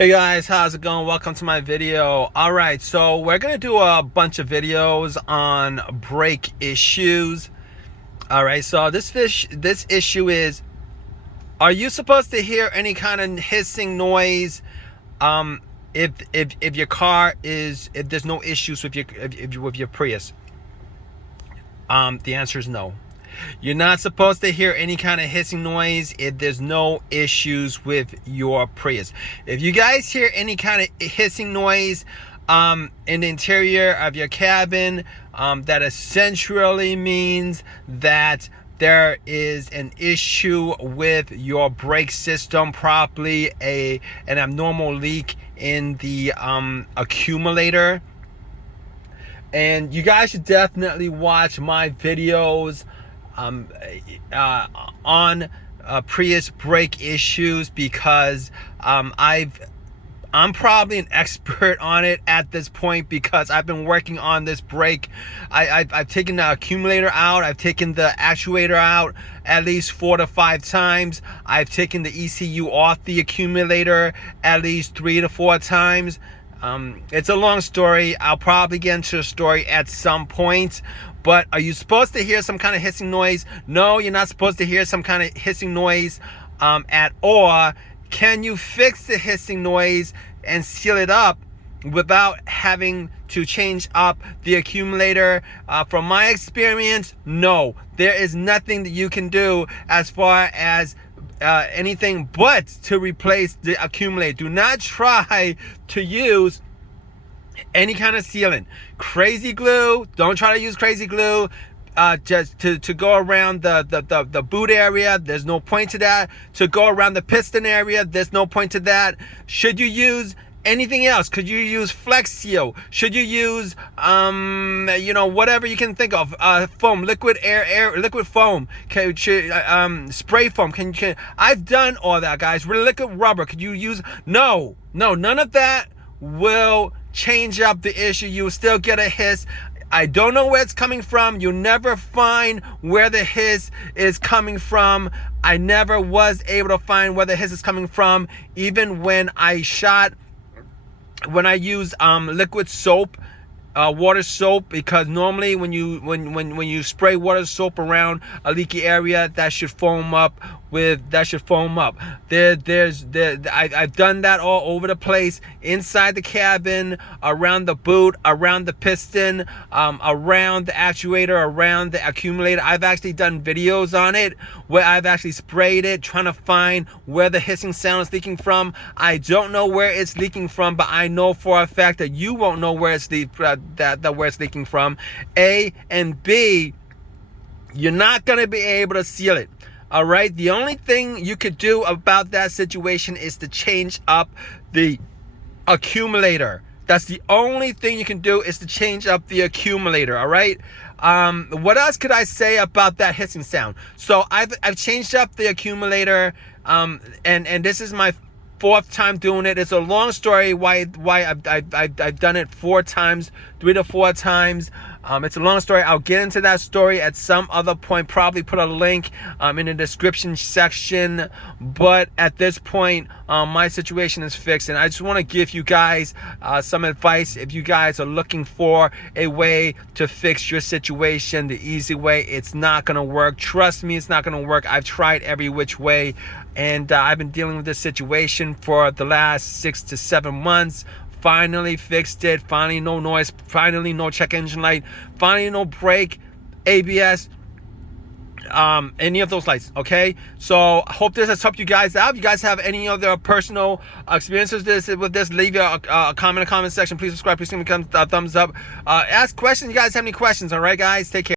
Hey guys, how's it going? Welcome to my video. All right, so we're gonna do a bunch of videos on brake issues. All right, so this issue is: are you supposed to hear any kind of hissing noise if your car is, if there's no issues with your Prius? The answer is no. You're not supposed to hear any kind of hissing noise if there's no issues with your Prius. If you guys hear any kind of hissing noise in the interior of your cabin, that essentially means that there is an issue with your brake system, probably an abnormal leak in the accumulator. And you guys should definitely watch my videos on Prius brake issues, because I'm probably an expert on it at this point, because I've been working on this brake. I've taken the accumulator out, I've taken the actuator out at least 4 to 5 times. I've taken the ECU off the accumulator at least 3 to 4 times. It's a long story. I'll probably get into the story at some point. But are you supposed to hear some kind of hissing noise? No, you're not supposed to hear some kind of hissing noise at all. Can you fix the hissing noise and seal it up without having to change up the accumulator? From my experience, no. There is nothing that you can do as far as anything but to replace the accumulator. Do not try to use any kind of sealant. Crazy glue, don't try to use crazy glue just to go around the boot area. There's no point to that. To go around the piston area, there's no point to that. Should you use anything else? Could you use Flex Seal? Should you use whatever you can think of, foam, liquid foam, spray foam? Can I've done all that, guys. Liquid rubber, could you use? No, none of that will change up the issue. You will still get a hiss. I don't know where it's coming from. You'll never find where the hiss is coming from. I never was able to find where the hiss is coming from, even when I use liquid soap, water soap, because normally when you spray water soap around a leaky area, that should foam up. I've done that all over the place, inside the cabin, around the boot, around the piston, around the actuator, around the accumulator. I've actually done videos on it where I've actually sprayed it, trying to find where the hissing sound is leaking from. I don't know where it's leaking from, but I know for a fact that you won't know where it's leaking from. A and B, you're not gonna be able to seal it. All right, the only thing you could do about that situation is to change up the accumulator. That's the only thing you can do, is to change up the accumulator. All right. What else could I say about that hissing sound? So I've changed up the accumulator, and this is my 4th time doing it. It's a long story why I've done it 4 times, 3 to 4 times. It's a long story. I'll get into that story at some other point. Probably put a link in the description section. But at this point, my situation is fixed, and I just want to give you guys some advice. If you guys are looking for a way to fix your situation the easy way, it's not gonna work. Trust me, it's not gonna work. I've tried every which way, and I've been dealing with this situation for the last 6 to 7 months. Finally fixed it. Finally no noise. Finally no check engine light. Finally no brake, ABS, any of those lights. Okay, so I hope this has helped you guys out. If you guys have any other personal experiences with this, leave a comment in the comment section. Please subscribe, please give me a thumbs up, ask questions. You guys have any questions? All right, guys, take care.